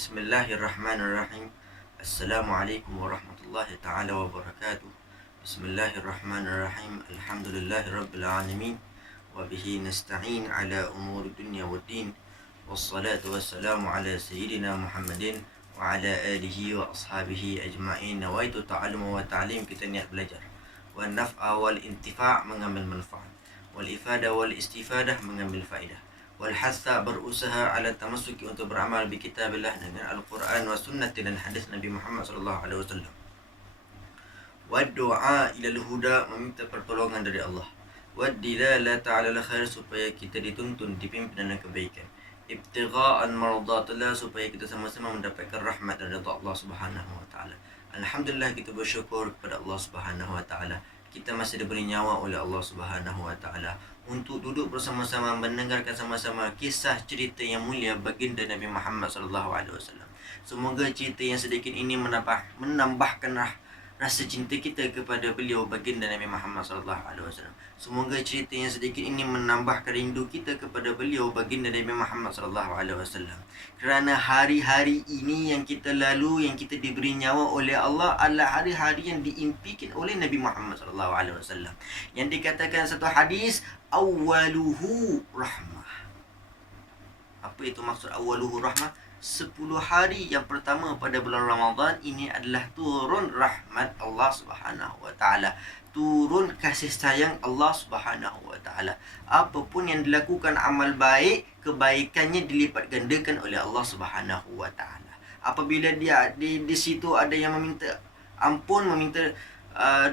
Bismillahirrahmanirrahim. Assalamualaikum warahmatullahi ta'ala wabarakatuh. Bismillahirrahmanirrahim. Alhamdulillahirabbil alamin. Wa bihi nasta'in ala umuri dunya waddin. Wassalatu wassalamu ala sayyidina Muhammadin wa ala alihi wa ashabihi ajma'in. Nawaitu ta'allum wa ta'lim, kita niat belajar. Wa naf'a wal intifa', mengambil manfaat. Wal ifada wal istifadah, mengambil faedah. Wal hasa, berusaha ala tamasuki, untuk beramal bi kitabillah, dengan Al-Quran wa sunnati, dan hadis Nabi Muhammad sallallahu alaihi wasallam. Wa du'a ila al-huda, meminta pertolongan dari Allah. Wa dilalata ala al-khair, supaya kita dituntun, dipimpin dengan kebaikan. Ibtigha'an mardatillah, supaya kita sama-sama mendapatkan rahmat dan ridha Allah Subhanahu wa taala. Alhamdulillah, kita bersyukur kepada Allah Subhanahu wa taala. Kita masih diberi nyawa oleh Allah Subhanahu wa taala untuk duduk bersama-sama mendengarkan sama-sama kisah cerita yang mulia baginda Nabi Muhammad sallallahu alaihi wasallam. Semoga cerita yang sedikit ini menambahkan rasa cinta kita kepada beliau baginda Nabi Muhammad sallallahu alaihi wasallam. Semoga cerita yang sedikit ini menambahkan rindu kita kepada beliau baginda Nabi Muhammad sallallahu alaihi wasallam. Kerana hari-hari ini yang kita lalu, yang kita diberi nyawa oleh Allah, adalah hari-hari yang diimpikan oleh Nabi Muhammad sallallahu alaihi wasallam. Yang dikatakan satu hadis, awwaluhu rahmah. Apa itu maksud awwaluhu rahmah? 10 hari yang pertama pada bulan Ramadan ini adalah turun rahmat Allah Subhanahu wa taala, turun kasih sayang Allah Subhanahu wa taala. Apapun yang dilakukan amal baik, kebaikannya dilipat gandakan oleh Allah Subhanahu wa taala. Apabila dia di situ ada yang meminta ampun, meminta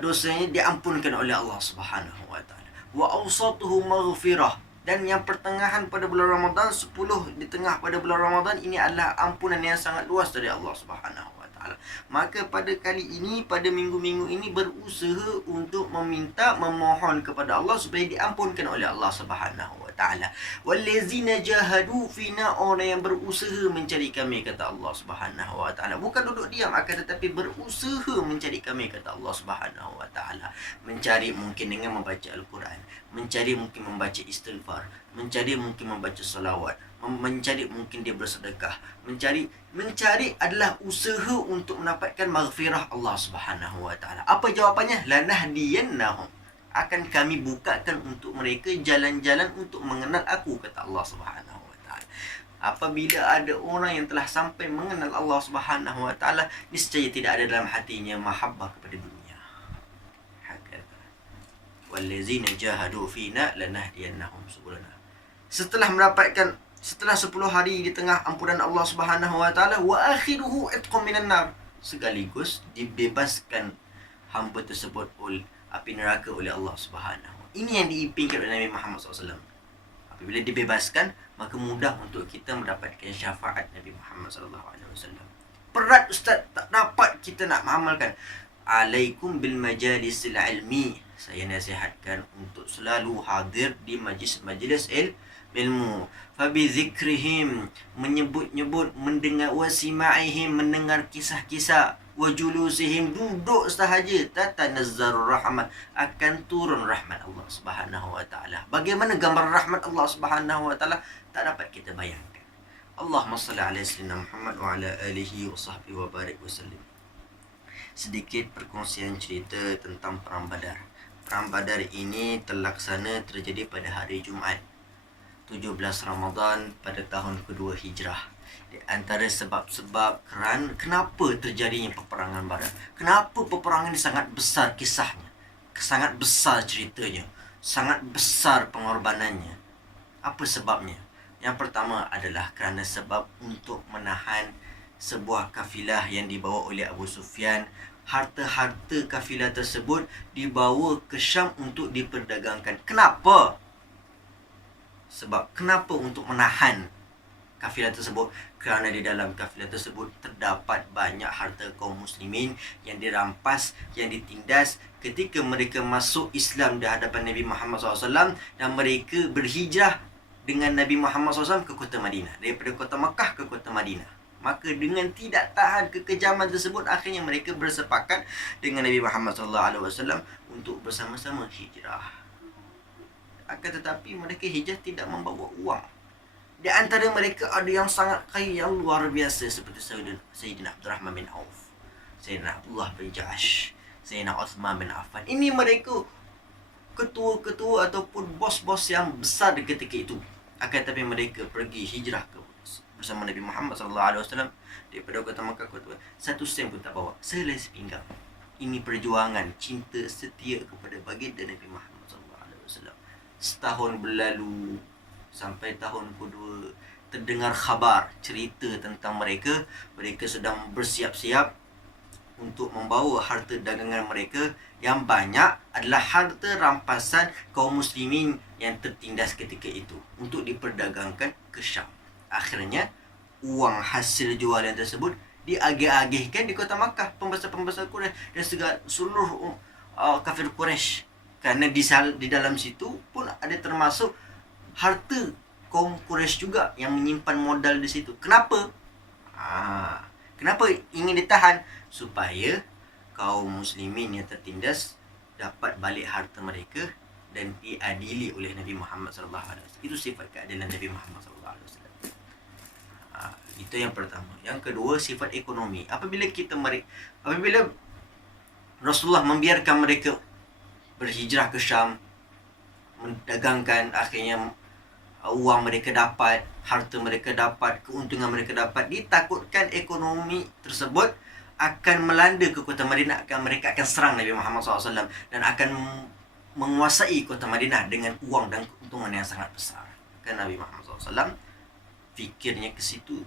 dosanya diampunkan oleh Allah Subhanahu wa taala. Wa awsatuhu maghfirah. Dan yang pertengahan pada bulan Ramadan, 10 di tengah pada bulan Ramadan, ini adalah ampunan yang sangat luas dari Allah Subhanahu wa taala. Maka pada kali ini, pada minggu-minggu ini, berusaha untuk memohon kepada Allah supaya diampunkan oleh Allah Subhanahu wa taala. Wallazina jahadu fina, orang yang berusaha mencari kami, kata Allah Subhanahu wa taala. Bukan duduk diam, akan tetapi berusaha mencari kami, kata Allah Subhanahu wa taala. Mencari mungkin dengan membaca Al-Quran, mencari mungkin membaca istighfar, mencari mungkin membaca salawat, mencari mungkin dia bersedekah, mencari adalah usaha untuk mendapatkan maghfirah Allah Subhanahu wa taala. Apa jawapannya? Lanahdiyannahum, akan kami bukakan untuk mereka jalan-jalan untuk mengenal aku, kata Allah Subhanahu wa taala. Apabila ada orang yang telah sampai mengenal Allah Subhanahu wa taala, niscaya tidak ada dalam hatinya mahabbah kepada dunia. Wallazina jahadu fina lanahdiyannahum subulana. Setelah 10 hari di tengah ampunan Allah Subhanahu wa taala, wa akhiruhu itqum minan nar, sekaligus dibebaskan hamba tersebut oleh api neraka oleh Allah Subhanahu. Ini yang diimpikan oleh Nabi Muhammad SAW. Apabila dibebaskan, maka mudah untuk kita mendapatkan syafaat Nabi Muhammad SAW. Berat ustaz, tak dapat kita nak mengamalkan. Alaikum bil majalisil ilmi, saya nasihatkan untuk selalu hadir di majlis ilmu. Fabi zikrihim, menyebut-nyebut, mendengar, wasima'ihim, mendengar kisah-kisah, wajulusihim, duduk sahaja, tatanazzarur rahmat, akan turun rahmat Allah Subhanahu wa taala. Bagaimana gambar rahmat Allah Subhanahu wa taala? Tak dapat kita bayangkan. Allahumma salli ala sayyidina Muhammad wa ala alihi wa sahbihi wa barik wasallim. Sedikit perkongsian cerita tentang Perang Badar. Perang Badar ini terlaksana terjadi pada hari Jumaat 17 Ramadan pada tahun kedua Hijrah. Di antara sebab-sebab kenapa terjadinya peperangan Badar, kenapa peperangan ini sangat besar kisahnya, sangat besar ceritanya, sangat besar pengorbanannya. Apa sebabnya? Yang pertama adalah kerana sebab untuk menahan sebuah kafilah yang dibawa oleh Abu Sufyan. Harta-harta kafilah tersebut dibawa ke Syam untuk diperdagangkan. Kenapa? Kenapa untuk menahan kafilah tersebut? Kerana di dalam kafilah tersebut terdapat banyak harta kaum muslimin yang dirampas, yang ditindas ketika mereka masuk Islam di hadapan Nabi Muhammad SAW, dan mereka berhijrah dengan Nabi Muhammad SAW ke kota Madinah, daripada kota Makkah ke kota Madinah. Maka dengan tidak tahan kekejaman tersebut, akhirnya mereka bersepakat dengan Nabi Muhammad SAW untuk bersama-sama hijrah. Akan tetapi mereka hijrah tidak membawa uang. Di antara mereka ada yang sangat kaya, yang luar biasa, seperti Sayyidina Abdurrahman bin Auf, Sayyidina Abdullah bin Ja'ash, Sayyidina Uthman bin Affan. Ini mereka ketua-ketua ataupun bos-bos yang besar di ketika itu. Akan tetapi mereka pergi hijrah bersama Nabi Muhammad SAW daripada kota Makkah ke kota. Satu sen pun tak bawa, sehelai sepinggang. Ini perjuangan cinta setia kepada baginda Nabi Muhammad SAW. Setahun berlalu, sampai tahun kedua terdengar khabar, cerita tentang mereka. Mereka sedang bersiap-siap untuk membawa harta dagangan mereka yang banyak adalah harta rampasan kaum muslimin yang tertindas ketika itu untuk diperdagangkan ke Syam. Akhirnya uang hasil jualan tersebut diagih-agihkan di kota Makkah, pembesar-pembesar Quraisy dan seluruh kafir Quraisy. Kerana di dalam situ pun ada termasuk harta kaum Quraisy juga yang menyimpan modal di situ. Kenapa? Kenapa ingin ditahan? Supaya kaum muslimin yang tertindas dapat balik harta mereka dan diadili oleh Nabi Muhammad SAW. Itu sifat keadilan Nabi Muhammad SAW. Itu yang pertama. Yang kedua, sifat ekonomi. Apabila Rasulullah membiarkan mereka berhijrah ke Syam, mendagangkan, akhirnya uang mereka dapat, harta mereka dapat, keuntungan mereka dapat, ditakutkan ekonomi tersebut akan melanda ke kota Madinah, mereka akan serang Nabi Muhammad SAW dan akan menguasai kota Madinah dengan uang dan keuntungan yang sangat besar. Kan Nabi Muhammad SAW fikirnya ke situ,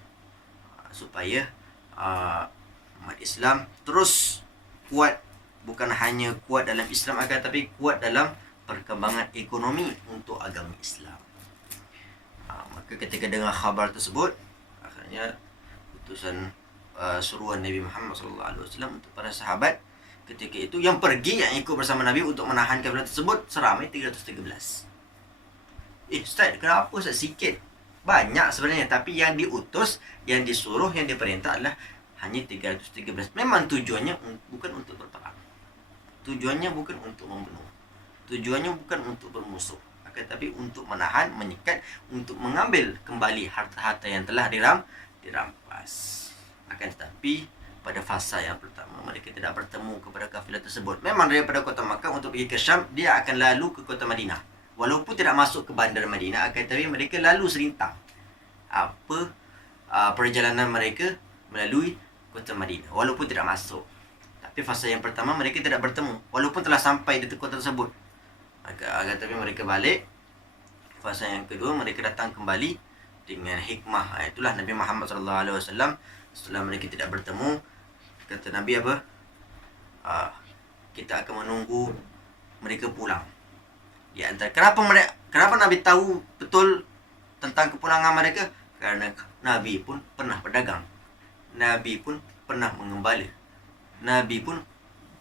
supaya umat Islam terus kuat, bukan hanya kuat dalam Islam akan tapi kuat dalam perkembangan ekonomi untuk agama Islam. Maka ketika dengar khabar tersebut, akhirnya utusan suruhan Nabi Muhammad SAW untuk para sahabat ketika itu yang pergi, yang ikut bersama Nabi untuk menahan kafilah tersebut seramai 313. Ustaz, kenapa Ustaz sikit? Banyak sebenarnya, tapi yang diutus, yang disuruh, yang diperintah adalah hanya 313. Memang tujuannya bukan untuk berperang, tujuannya bukan untuk membunuh, tujuannya bukan untuk bermusuh, akan tapi untuk menahan, menyekat, untuk mengambil kembali harta-harta yang telah dirampas. Akan tetapi pada fasa yang pertama mereka tidak bertemu kepada kafilah tersebut. Memang daripada kota Makkah untuk pergi ke Syam, dia akan lalu ke kota Madinah, walaupun tidak masuk ke bandar Madinah, akan tetapi mereka lalu serintang perjalanan mereka melalui kota Madinah, walaupun tidak masuk. Tapi fasa yang pertama mereka tidak bertemu, walaupun telah sampai di kota tersebut. Akan tetapi mereka balik. Fasa yang kedua mereka datang kembali dengan hikmah. Itulah Nabi Muhammad SAW. Setelah mereka tidak bertemu, kata Nabi apa? Kita akan menunggu mereka pulang. Di antara kenapa Nabi tahu betul tentang kepulangan mereka? Karena Nabi pun pernah berdagang, Nabi pun pernah mengembala, Nabi pun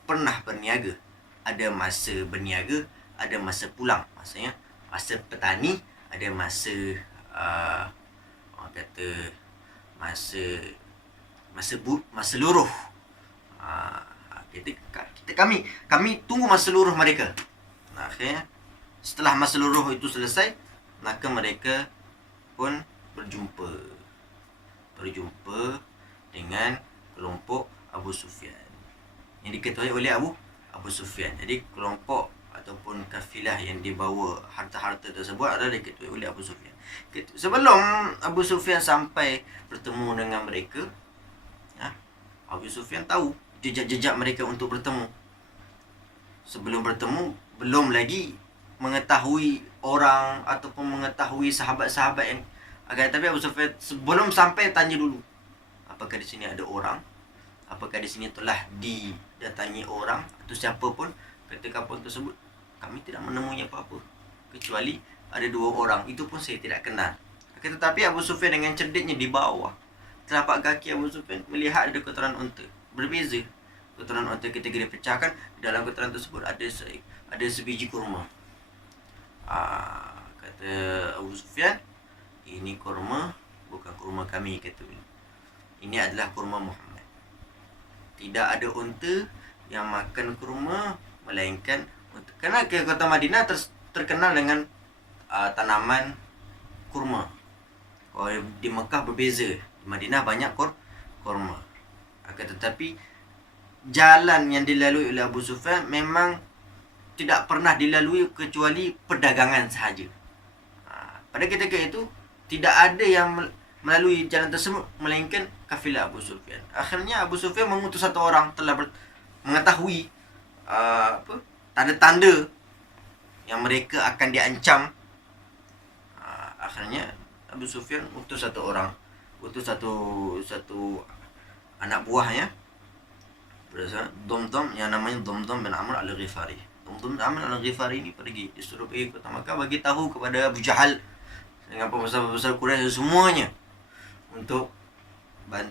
pernah berniaga. Ada masa berniaga, ada masa pulang. Maksudnya masa petani, ada masa orang kata masa luruh. Kami tunggu masa luruh mereka. Akhirnya setelah masa luruh itu selesai, maka mereka pun berjumpa dengan kelompok Abu Sufyan yang diketuai oleh Abu Sufyan. Jadi kelompok ataupun kafilah yang dibawa harta-harta tersebut adalah diketuai oleh Abu Sufyan. Sebelum Abu Sufyan sampai bertemu dengan mereka, Abu Sufyan tahu jejak-jejak mereka untuk bertemu. Sebelum bertemu, belum lagi mengetahui orang ataupun mengetahui sahabat-sahabat yang tapi Abu Sufyan sebelum sampai tanya dulu, apakah di sini ada orang? Apakah di sini telah didatangi orang atau siapa pun? Ketika pun tersebut, kami tidak menemui apa-apa kecuali ada 2 orang, itu pun saya tidak kenal. Tetapi Abu Sufyan dengan cerdiknya di bawah telapak kaki Abu Sufyan melihat ada kotoran unta. Berbeza kotoran unta ketika dipecahkan, dalam kotoran tersebut ada sebiji kurma. Kata Abu Sufyan, ini kurma bukan kurma kami, kata beliau. Ini adalah kurma Muhammad. Tidak ada unta yang makan kurma melainkan unta. Kerana kota Madinah terkenal dengan tanaman kurma. Kalau di Mekah berbeza, di Madinah banyak korma. Akan tetapi jalan yang dilalui oleh Abu Sufyan memang tidak pernah dilalui kecuali perdagangan sahaja. Pada ketika itu tidak ada yang melalui jalan tersebut melainkan kafilah Abu Sufyan. Akhirnya Abu Sufyan mengutus satu orang telah mengetahui tanda-tanda yang mereka akan diancam. Akhirnya Abu Sufyan utus satu orang, utus satu anak buahnya Damdam yang namanya Damdam bin Amr al-Ghifari. Damdam bin Amr al-Ghifari ini pergi, disuruh pergi ke kota Makkah bagi tahu kepada Abu Jahal dengan pembesar-pembesar Quraisy semuanya untuk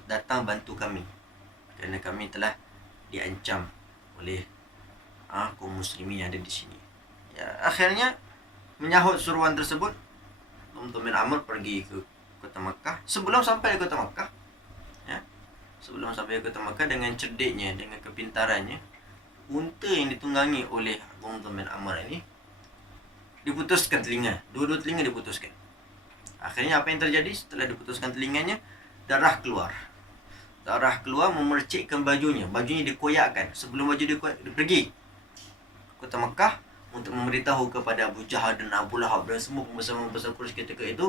datang bantu kami kerana kami telah diancam oleh kaum muslimin yang ada di sini. Ya, akhirnya menyahut suruhan tersebut, Damdam bin Amr pergi ke kota Makkah. Sebelum sampai ke kota Makkah, sebelum sampai ke kota Makkah, dengan cerdiknya, dengan kepintarannya, unta yang ditunggangi oleh Damdam bin Amr ini diputuskan telinga, dua-dua telinga diputuskan. Akhirnya apa yang terjadi setelah diputuskan telinganya? Darah keluar memercikkan bajunya dikoyakkan. Sebelum baju dikoyak, dia pergi ke kota Makkah untuk memberitahu kepada Abu Jahal dan Abu Lahab dan semua pembesar-pembesar Quraisy ketika itu,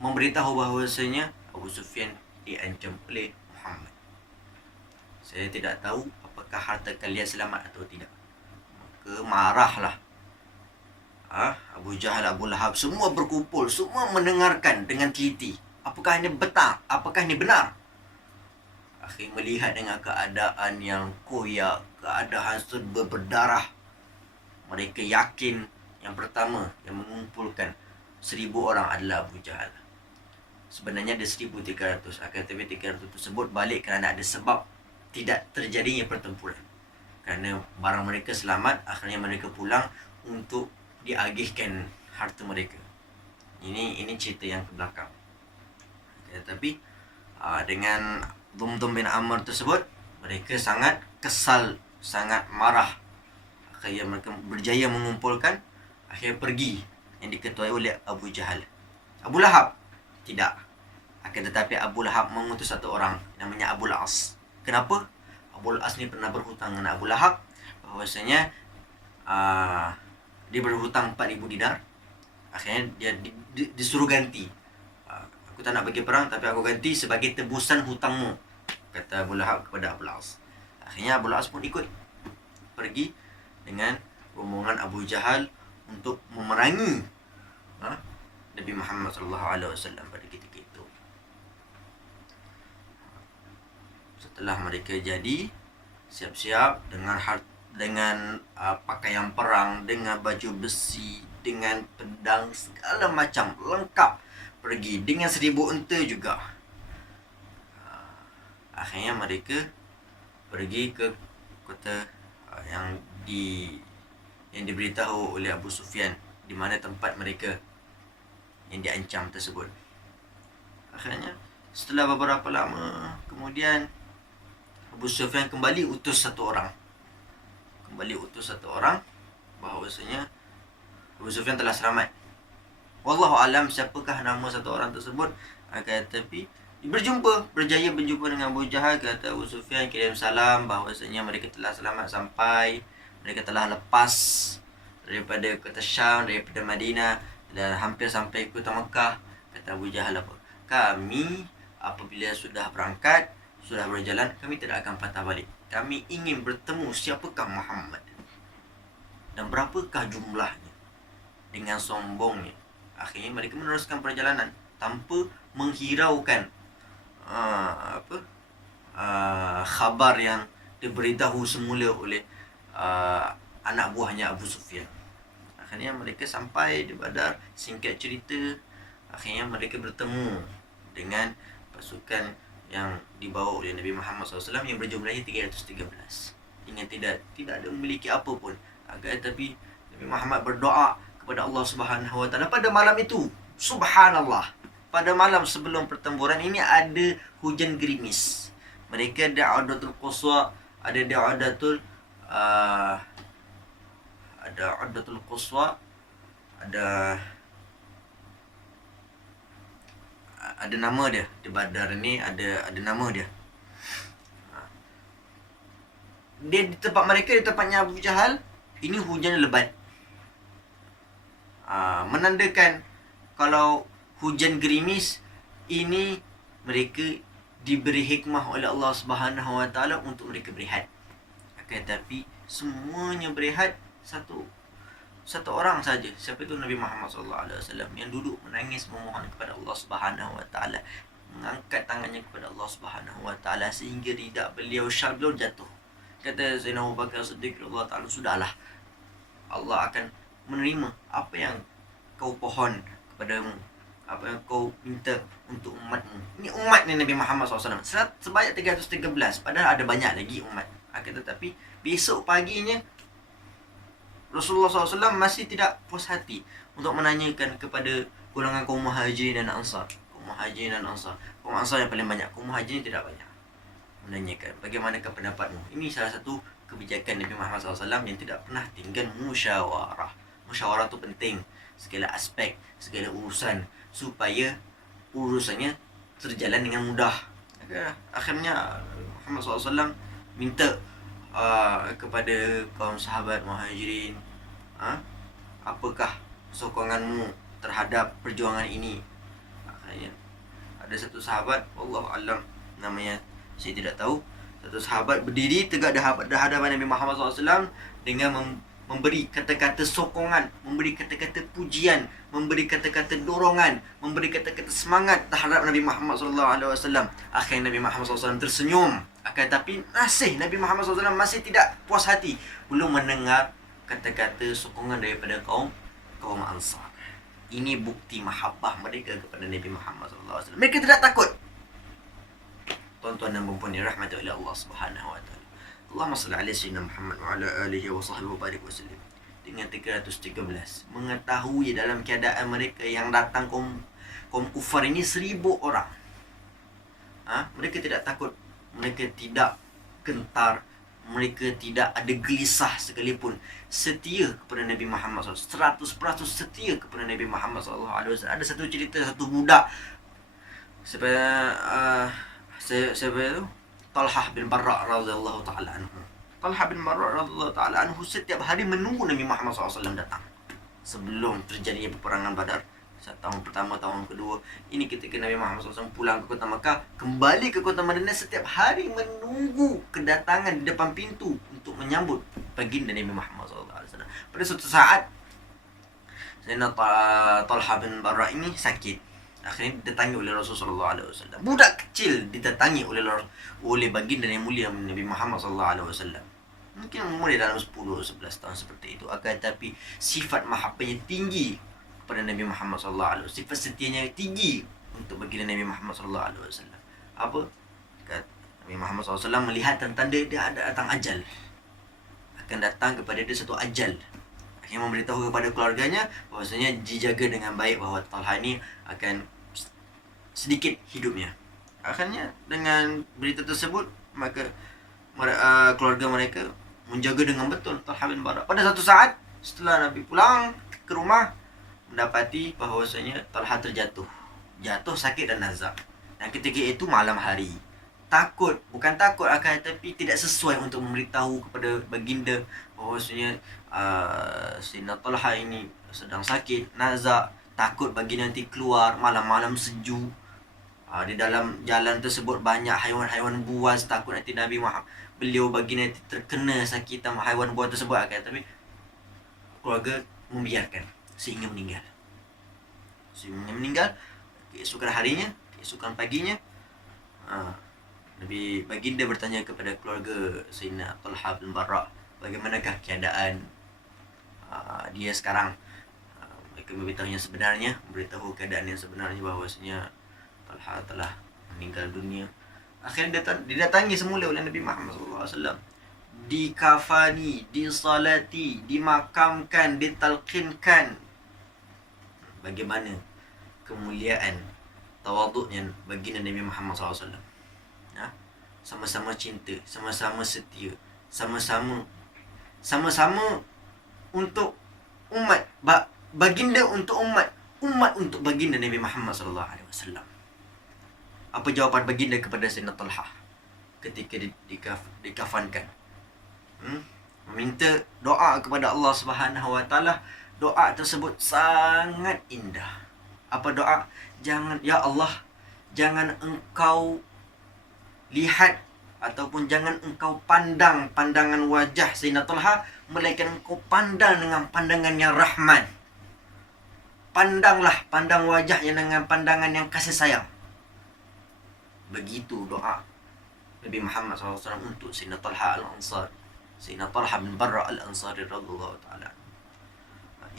memberitahu bahawasanya Abu Sufyan diancam oleh Muhammad. Saya tidak tahu apakah harta kalian selamat atau tidak. Maka marahlah Abu Jahal, Abu Lahab, semua berkumpul, semua mendengarkan dengan teliti. Apakah ini betul? Apakah ini benar? Akhirnya melihat dengan keadaan yang koyak, keadaan serba berdarah, mereka yakin yang pertama yang mengumpulkan 1,000 orang adalah Abu Jahal. Sebenarnya ada 1,300, akan tetapi 300 tersebut balik kerana ada sebab tidak terjadinya pertempuran. Kerana barang mereka selamat, akhirnya mereka pulang untuk diagihkan harta mereka. Ini cerita yang ke belakang. Tetapi dengan Damdam bin Amr tersebut, mereka sangat kesal, sangat marah. Akhirnya mereka berjaya mengumpulkan, akhirnya pergi, yang diketuai oleh Abu Jahal. Abu Lahab tidak. Akan tetapi Abu Lahab mengutus satu orang namanya Abu Al-As. Kenapa? Abu Al-As ni pernah berhutang dengan Abu Lahab, bahwasanya dia berhutang 4,000 dinar. Akhirnya dia disuruh ganti. Aku tak nak bagi perang, tapi aku ganti sebagai tebusan hutangmu, kata Abu Lahab kepada Abu Al-As. Akhirnya Abu Al-As pun ikut pergi dengan rombongan Abu Jahal untuk memerangi Nabi Muhammad SAW pada ketika itu. Setelah mereka jadi siap-siap dengan pakaian perang, dengan baju besi, dengan pedang, segala macam lengkap, pergi dengan 1,000 unta juga. Akhirnya mereka pergi ke kota yang diberitahu oleh Abu Sufyan, di mana tempat mereka yang diancam tersebut. Akhirnya setelah beberapa lama kemudian, Abu Sufyan kembali utus satu orang bahawasanya Abu Sufyan telah selamat. Wallahu alam siapakah nama satu orang tersebut. Tetapi berjaya berjumpa dengan Abu Jahal. Kata Abu Sufyan, kirim salam bahawasanya mereka telah selamat sampai, mereka telah lepas daripada kota Syam, daripada Madinah, dan hampir sampai kota Makkah. Kata Abu Jahal apa? Kami apabila sudah berangkat, sudah berjalan, kami tidak akan patah balik. Kami ingin bertemu siapakah Muhammad dan berapakah jumlahnya. Dengan sombongnya, akhirnya mereka meneruskan perjalanan tanpa menghiraukan khabar yang diberitahu semula oleh anak buahnya Abu Sufyan. Akhirnya mereka sampai di Badar. Singkat cerita, akhirnya mereka bertemu dengan pasukan yang dibawa oleh Nabi Muhammad SAW yang berjumlahnya 313. Dengan tidak ada memiliki apa pun. Tetapi Nabi Muhammad berdoa kepada Allah Subhanahu Wa Taala pada malam itu. Subhanallah, pada malam sebelum pertempuran ini ada hujan gerimis. Mereka Da'adatul Quswa, ada Da'adatul Quswa, ada ada nama dia. Di Badar ni ada nama dia. Dia di tempat mereka, di tempatnya Abu Jahal, ini hujan lebat. Menandakan kalau hujan gerimis ini mereka diberi hikmah oleh Allah Subhanahu Wa Taala untuk mereka berehat. Tetapi semuanya berehat, satu orang saja. Siapa itu? Nabi Muhammad SAW yang duduk menangis memohon kepada Allah Subhanahu Wa Taala, mengangkat tangannya kepada Allah Subhanahu Wa Taala sehingga lidah beliau, syal beliau jatuh. Kata Sayyidina Abu Bakar Siddiq radhiyallahu ta'ala, sudahlah, Allah akan menerima apa yang kau pohon kepadamu, apa yang kau minta untuk umatmu. Ini umat ni Nabi Muhammad SAW sebanyak 313, padahal ada banyak lagi umat. Tetapi besok paginya Rasulullah SAW masih tidak puas hati untuk menanyakan kepada golongan kaum Muhajirin dan Ansar. Kaum Muhajirin dan Ansar, kaum Ansar yang paling banyak, kaum Muhajirin tidak banyak. Menanyakan bagaimanakah pendapatmu. Ini salah satu kebijakan Nabi Muhammad SAW yang tidak pernah tinggal musyawarah. Musyawarah tu penting, segala aspek, segala urusan, supaya urusannya terjalan dengan mudah. Akhirnya Muhammad SAW minta kepada kaum sahabat Muhajirin, apakah sokonganmu terhadap perjuangan ini? Akhirnya ada satu sahabat, wallahu alam namanya, saya tidak tahu. Satu sahabat berdiri tegak di hadapan Nabi Muhammad SAW dengan memberi kata-kata sokongan, memberi kata-kata pujian, memberi kata-kata dorongan, memberi kata-kata semangat terhadap Nabi Muhammad SAW. Akhirnya Nabi Muhammad SAW tersenyum. Tapi Nabi Muhammad SAW masih tidak puas hati, belum mendengar kata-kata sokongan daripada kaum Ansar. Ini bukti mahabbah mereka kepada Nabi Muhammad SAW. Mereka tidak takut. Tuan-tuan dan puan-puan yang rahmati oleh Allah Subhanahu Wa Taala, Allahumma salli ala sayyidina Muhammad wa ala alihi wa sahbihi wa barik wa sallim. Dengan 313 mengetahui dalam keadaan mereka yang datang kaum kufar ini 1000 orang. Mereka tidak takut, mereka tidak gentar, mereka tidak ada gelisah sekalipun. Setia kepada Nabi Muhammad SAW, 100% setia kepada Nabi Muhammad SAW. Ada satu cerita, satu budak, siapa itu? Talhah bin Barra radhiyallahu ta'ala anhu. Talhah bin Barra radhiyallahu ta'ala anhu setiap hari menunggu Nabi Muhammad SAW datang sebelum terjadinya peperangan Badar. Tahun pertama, tahun kedua. Ini ketika Nabi Muhammad SAW pulang ke kota Makkah, kembali ke kota Madinah, setiap hari menunggu kedatangan di depan pintu untuk menyambut baginda Nabi Muhammad SAW. Pada suatu saat, Sayyidina Talhah bin Barra ini sakit. Akhirnya didatangi oleh Rasulullah SAW. Budak kecil didatangi oleh baginda yang mulia Nabi Muhammad SAW. Mungkin umur dia dalam 10-11 tahun seperti itu. Tapi sifat mahabbahnya tinggi kepada Nabi Muhammad SAW. Sifat setianya tinggi untuk baginda Nabi Muhammad SAW. Apa? Nabi Muhammad SAW melihat tanda dia ada datang ajal. Akan datang kepada dia satu ajal. Akhirnya memberitahu kepada keluarganya bahwasanya dijaga dengan baik, bahawa Talha ini akan sedikit hidupnya. Akhirnya dengan berita tersebut, maka keluarga mereka menjaga dengan betul Talha bin Barra. Pada satu saat setelah Nabi pulang ke rumah, mendapati bahawasanya Talha terjatuh, sakit dan nazak. Dan ketika itu malam hari. Bukan takut, tapi tidak sesuai untuk memberitahu kepada baginda bahawasanya Sayyidina Talha ini sedang sakit, nazak. Takut baginda nanti keluar malam-malam sejuk. Di dalam jalan tersebut banyak haiwan-haiwan buas. Takut nanti Nabi Muhammad, beliau baginda nanti terkena sakitan haiwan buas tersebut. Tapi keluarga membiarkan sehingga meninggal. Keesokan harinya, keesokan paginya, Nabi baginda bertanya kepada keluarga Sayyidina Talha bin Barra, bagaimanakah keadaan dia sekarang. Mereka memberitahu keadaan yang sebenarnya, bahawasanya Talha telah meninggal dunia. Akhirnya didatangi semula oleh Nabi Muhammad SAW. Dikafani, disalati, dimakamkan, ditalqinkan. Bagaimana kemuliaan, tawaduknya baginda Nabi Muhammad SAW. Sama-sama cinta, sama-sama setia, sama-sama untuk umat, baginda untuk umat untuk baginda Nabi Muhammad SAW. Apa jawapan baginda kepada Sayyidina Talha ketika dikafankan? Meminta doa kepada Allah Subhanahu Wa Taala. Doa tersebut sangat indah. Apa doa? Ya Allah, jangan engkau lihat ataupun jangan engkau pandang pandangan wajah Sayyidina Talha, melainkan engkau pandang dengan pandangan yang rahman. Pandang wajahnya dengan pandangan yang kasih sayang. Begitu doa Nabi Muhammad SAW untuk Sayyidina Talha Al-Ansari, Sayyidina Talha bin Barra Al-Ansari radhiyallahu ta'ala.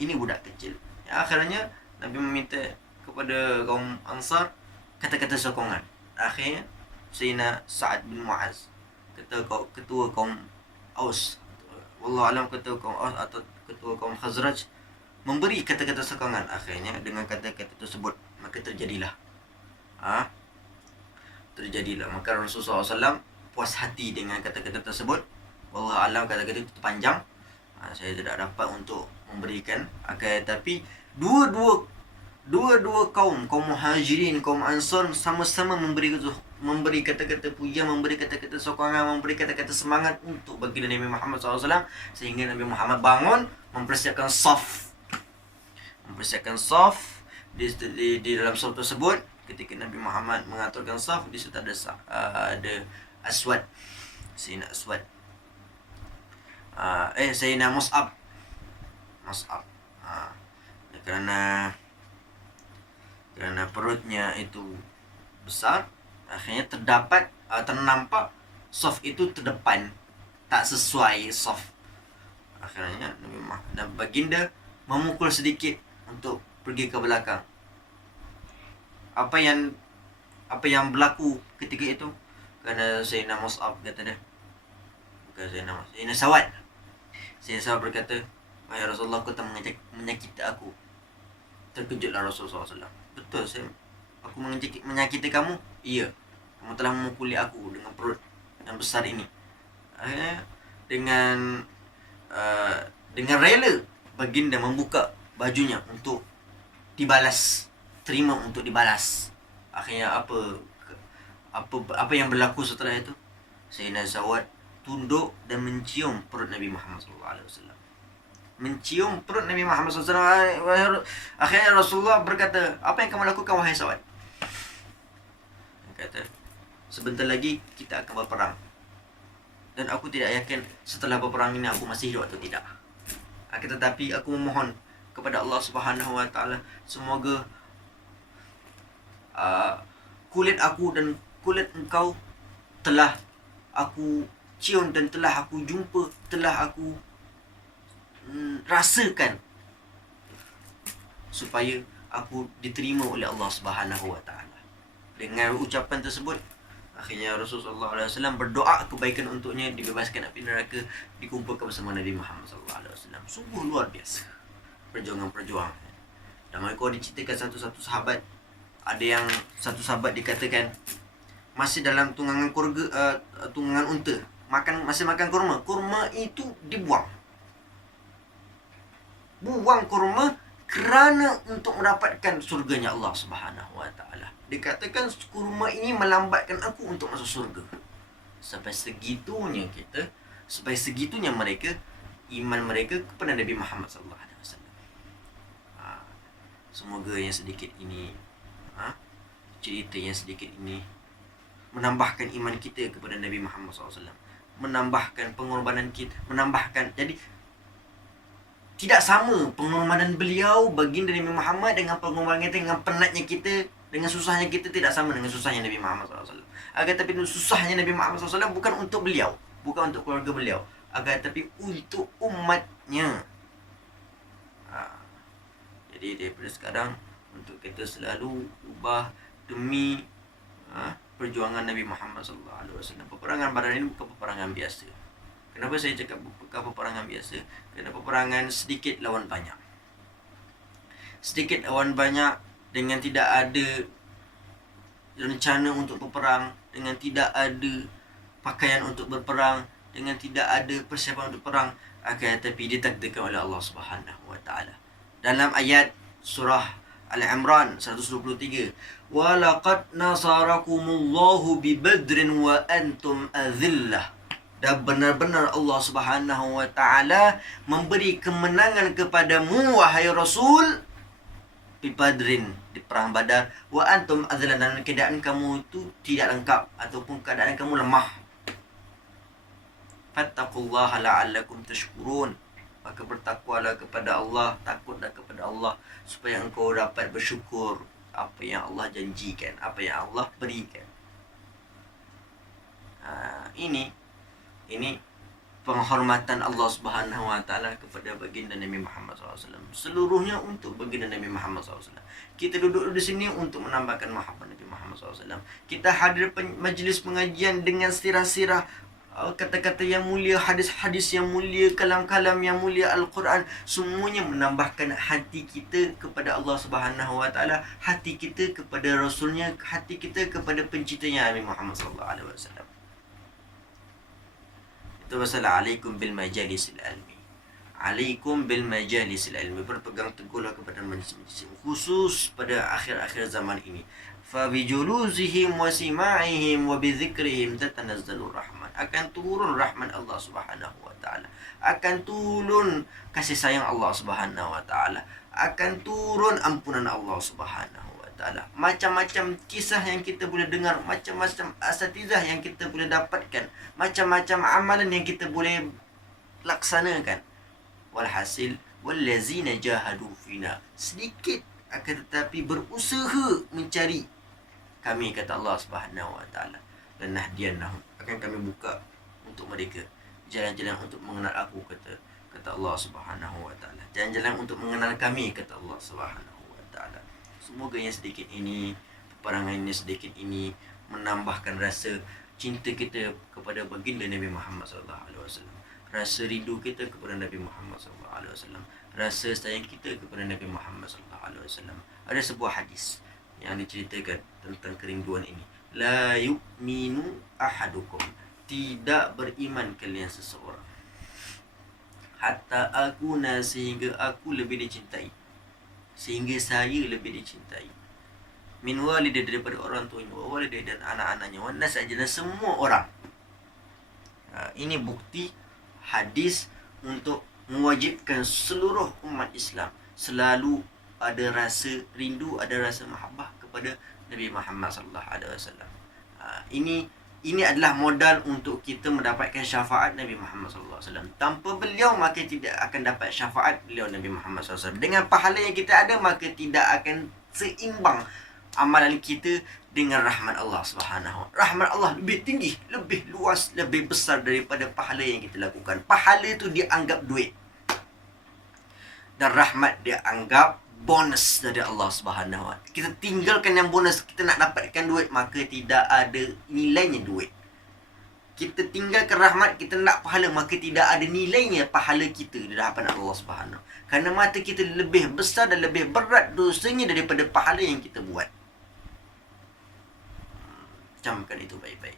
Ini budak kecil. Akhirnya Nabi meminta kepada kaum Ansar kata-kata sokongan. Akhirnya Sayyidina Sa'ad bin Mu'az, ketua kaum Aus, wallahu alam ketua kaum Aus atau ketua kaum Khazraj, memberi kata-kata sokongan. Akhirnya dengan kata-kata tersebut maka terjadilah maka Rasulullah SAW puas hati dengan kata-kata tersebut. Wallahu alam, kata-kata itu panjang, saya tidak dapat untuk memberikan. Tapi dua kaum Muhajirin, kaum Ansar sama-sama memberi kata-kata pujian, memberi kata-kata sokongan, memberi kata-kata semangat untuk baginda Nabi Muhammad SAW, sehingga Nabi Muhammad bangun mempersiapkan saf di dalam saf tersebut. Ketika Nabi Muhammad mengaturkan saf, di situ ada Aswad, Sayyidina Aswad, Sayyidina Mus'ab. Kerana perutnya itu besar, akhirnya ternampak saf itu terdepan, tak sesuai saf. Akhirnya Nabi baginda memukul sedikit untuk pergi ke belakang. Apa yang berlaku ketika itu? Kerana Sayyidina Mus'ab kata dia, bukan Sayyidina Sawad. Sayyidina Sawad berkata, "Wahai Rasulullah, kau tak menyakiti aku." Terkejutlah Rasulullah SAW. "Betul, aku menyakiti kamu?" "Iya, kamu telah memukuli aku dengan perut yang besar ini." Akhirnya dengan rela baginda membuka bajunya untuk terima untuk dibalas. Akhirnya apa yang berlaku setelah itu? Sayyidina Sawad tunduk dan mencium perut Nabi Muhammad SAW. Mencium perut Nabi Muhammad SAW. Akhirnya Rasulullah berkata, "Apa yang kamu lakukan, wahai Sawad?" Dia kata, "Sebentar lagi kita akan berperang, dan aku tidak yakin setelah berperang ini aku masih hidup atau tidak. Tetapi aku memohon kepada Allah Subhanahu Wa Taala, semoga kulit aku dan kulit engkau telah aku cium dan telah aku jumpa, telah aku rasakan, supaya aku diterima oleh Allah Subhanahu Wa Taala." Dengan ucapan tersebut, akhirnya Rasulullah SAW berdoa kebaikan untuknya, dibebaskan api neraka, dikumpulkan bersama Nabi Muhammad SAW. Sungguh luar biasa perjuangan. Dan mereka diceritakan satu sahabat, ada yang satu sahabat dikatakan masih dalam tunggangan tunggangan unta, masih makan kurma itu dibuang. Buang kurma kerana untuk mendapatkan surganya Allah Subhanahu Wa Taala. Dikatakan kurma ini melambatkan aku untuk masuk surga. Sampai segitunya mereka, iman mereka kepada Nabi Muhammad SAW. Semoga yang sedikit ini, cerita yang sedikit ini menambahkan iman kita kepada Nabi Muhammad SAW, menambahkan pengorbanan kita, jadi tidak sama pengorbanan beliau baginda Nabi Muhammad dengan pengorbanan kita, dengan penatnya kita, dengan susahnya kita tidak sama dengan susahnya Nabi Muhammad SAW. Tapi susahnya Nabi Muhammad SAW bukan untuk beliau, bukan untuk keluarga beliau, tapi untuk umatnya. Jadi daripada sekarang, untuk kita selalu ubah demi perjuangan Nabi Muhammad SAW. Peperangan Badar ini bukan peperangan biasa. Kenapa saya cakap bukan peperangan biasa? Kerana peperangan sedikit lawan banyak. Sedikit lawan banyak, dengan tidak ada rencana untuk berperang, dengan tidak ada pakaian untuk berperang, dengan tidak ada persiapan untuk perang, tapi ditakdirkan oleh Allah Subhanahu Wa Taala. Dalam ayat surah Al-Imran 123. Walaqad nasarakumullahu bibadrin wa antum adhillah. Dan benar-benar Allah Subhanahu wa taala memberi kemenangan kepadamu wahai Rasul di Badrin, di perang Badar, wa antum adhillah, dan keadaan kamu itu tidak lengkap ataupun keadaan kamu lemah. Fattaqullaha la'allakum tashkurun. Maka bertakwalah kepada Allah, takutlah kepada Allah supaya engkau dapat bersyukur apa yang Allah janjikan, apa yang Allah berikan. Ini penghormatan Allah Subhanahu wa taala kepada baginda Nabi Muhammad SAW. Seluruhnya untuk baginda Nabi Muhammad SAW. Kita duduk di sini untuk menambahkan mahabbah Nabi Muhammad SAW. Kita hadir majlis pengajian dengan sirah-sirah, kata-kata yang mulia, hadis-hadis yang mulia, kalam-kalam yang mulia, Al-Quran, semuanya menambahkan hati kita kepada Allah Subhanahu wa taala, hati kita kepada Rasulnya, hati kita kepada penciptanya Nabi Muhammad sallallahu alaihi wasallam. Itu masalah alaikum bil majalisil ilmi. Alaikum bil majalisil ilmi. Berpegang teguhlah kepada majlis, khusus pada akhir-akhir zaman ini. Fa bijuluzihim wa sima'ihim wa bidzikrihim tatanazzalur rahmat. Akan turun rahmat Allah Subhanahu wa taala. Akan turun kasih sayang Allah Subhanahu wa taala. Akan turun ampunan Allah Subhanahu wa taala. Macam-macam kisah yang kita boleh dengar, macam-macam asatizah yang kita boleh dapatkan, macam-macam amalan yang kita boleh laksanakan. Walhasil wallazina jahadu fina, sedikit akan tetapi berusaha mencari kami, kata Allah Subhanahu wa taala, dan nahdiyannahum, akan kami buka untuk mereka jalan-jalan untuk mengenal aku, kata Allah Subhanahu wa taala. Jalan-jalan untuk mengenal kami, kata Allah Subhanahu wa taala. Semoga yang sedikit ini, peperangan ini sedikit ini menambahkan rasa cinta kita kepada baginda Nabi Muhammad sallallahu alaihi wasallam, rasa rindu kita kepada Nabi Muhammad sallallahu alaihi wasallam, rasa sayang kita kepada Nabi Muhammad sallallahu alaihi wasallam. Ada sebuah hadis yang diceritakan tentang kerinduan ini. La yu'minu ahadukum, tidak beriman kalian seseorang, hatta akuna, sehingga aku lebih dicintai, sehingga saya lebih dicintai, min walidah, daripada orang tuanya, wa walidah, dan anak-anaknya, wa nas, dan semua orang. Ini bukti hadis untuk mewajibkan seluruh umat Islam selalu ada rasa rindu, ada rasa mahabbah kepada Nabi Muhammad sallallahu alaihi wasallam. Ini adalah modal untuk kita mendapatkan syafaat Nabi Muhammad sallallahu alaihi wasallam. Tanpa beliau maka tidak akan dapat syafaat beliau Nabi Muhammad sallallahu alaihi wasallam. Dengan pahala yang kita ada maka tidak akan seimbang amalan kita dengan rahmat Allah Subhanahu. Rahmat Allah lebih tinggi, lebih luas, lebih besar daripada pahala yang kita lakukan. Pahala itu dianggap duit, dan rahmat dia anggap bonus dari Allah Subhanahu wa taala. Kita tinggalkan yang bonus, kita nak dapatkan duit, maka tidak ada nilainya duit. Kita tinggalkan rahmat, kita nak pahala, maka tidak ada nilainya pahala kita di hadapan Allah Subhanahu. Kerana mata kita lebih besar dan lebih berat dosanya daripada pahala yang kita buat. Camkan itu baik-baik.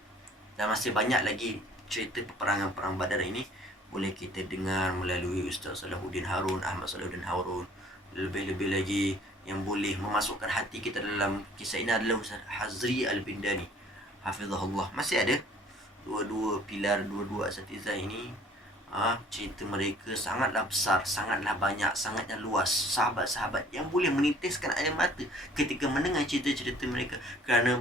Dan masih banyak lagi cerita peperangan perang Badar ini boleh kita dengar melalui Ustaz Salahuddin Harun, Ahmad Salahuddin Harun. Lebih-lebih lagi yang boleh memasukkan hati kita dalam kisah ini adalah Ustaz Hazri Al-Bindani, hafizahullah. Masih ada dua-dua pilar, dua-dua asatizah ini. Cerita mereka sangatlah besar, sangatlah banyak, sangatlah luas. Sahabat-sahabat yang boleh menitiskan air mata ketika mendengar cerita-cerita mereka. Kerana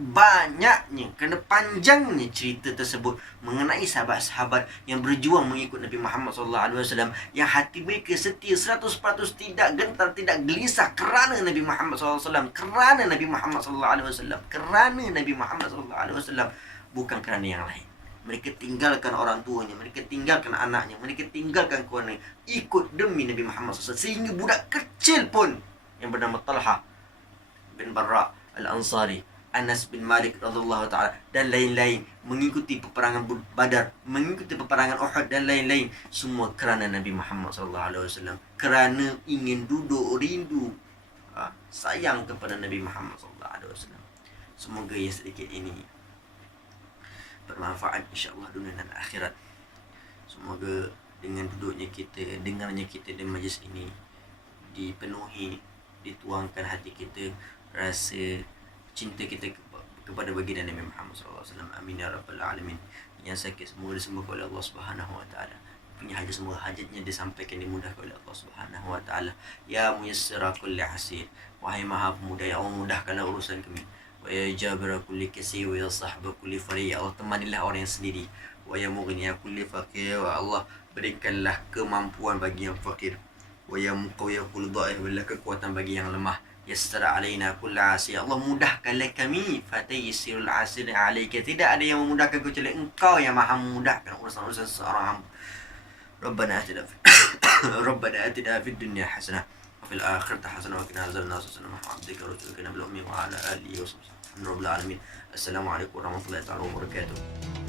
banyaknya, kerana panjangnya cerita tersebut mengenai sahabat-sahabat yang berjuang mengikut Nabi Muhammad SAW, yang hati mereka setia 100%, tidak gentar, tidak gelisah kerana Nabi Muhammad SAW, kerana Nabi Muhammad SAW, kerana Nabi Muhammad SAW, bukan kerana yang lain. Mereka tinggalkan orang tuanya, mereka tinggalkan anaknya, mereka tinggalkan kawannya, ikut demi Nabi Muhammad SAW. Sehingga budak kecil pun yang bernama Talha bin Barra Al-Ansari, Anas bin Malik radhiyallahu ta'ala, dan lain-lain mengikuti peperangan Badar, mengikuti peperangan Uhud dan lain-lain. Semua kerana Nabi Muhammad SAW, kerana ingin duduk rindu, sayang kepada Nabi Muhammad SAW. Semoga yang sedikit ini bermanfaat insya-Allah dunia dan akhirat. Semoga dengan duduknya kita, dengarnya kita di majlis ini dipenuhi, dituangkan hati kita rasa cinta kita kepada baginda Nabi Muhammad SAW. Amin ya rabbal alamin. Yang sakit semua disembuhkan oleh Allah Subhanahu wa taala. Punya hajat semua hajatnya disampaikan, dimudahkan oleh Allah Subhanahu wa taala. Ya muyassira kulli hasir. Wahai Maha Pemudah, ya Allah mudahkanlah urusan kami. Wa ya jabira kulli kasir wa ya sahba kulli fari. Ya Allah temanilah orang yang sendiri. Wa ya mughniya kulli faqir. Wa Allah berikanlah kemampuan bagi yang fakir. Wa ya muqawwiya kulli dhaif. Berilah kekuatan bagi yang lemah. Yassir alaina kulla asir. Allah mudahkanlah kami. Fataysirul asir alaika. Tidak ada yang memudahkan kecuali Engkau yang Maha memudahkan urusan-urusan seorang hamba. Rabbana atina Rabbana atina fid dunya hasanah wa fil akhirati hasanah wa qina adzabannar. Sallallahu alaihi wa sallam wa ala alihi wa sahbihi. Assalamualaikum warahmatullahi wabarakatuh.